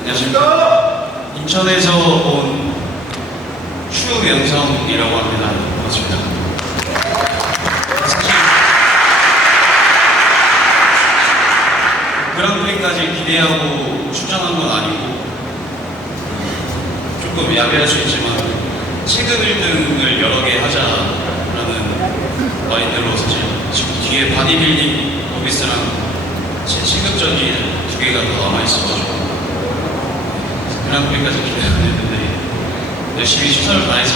안녕하십니까. 인천에서 온 추명성이라고 합니다. 반갑습니다. 그랑프리까지 기대하고 출전한 건 아니고 조금 야비할 수 있지만 체급 1등을 여러 개 하자라는 마인드로 사실 지금 뒤에 바디빌딩 오비스랑 제 체급전이 두 개가 더 남아있어가지고 그랑프리까지 기대하고 있는데 열심히 최선을 다해서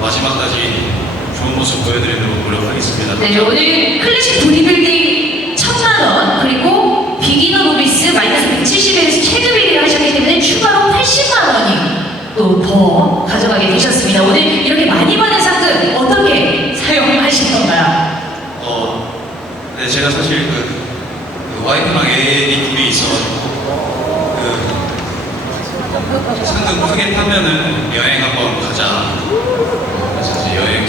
마지막까지 좋은 모습 보여드리도록 노력하겠습니다. 네, 오늘 클래식 보디빌딩 1000만원, 그리고 비기너 노비스 마이너스 170에서 체급 1위를 하셨기 때문에 추가로 80만 원이 또 더 가져가게 되셨습니다. 오늘 이렇게 많이 받은 상금 상금 크게 타면은 여행 한번 가자. 그래서 이제 여행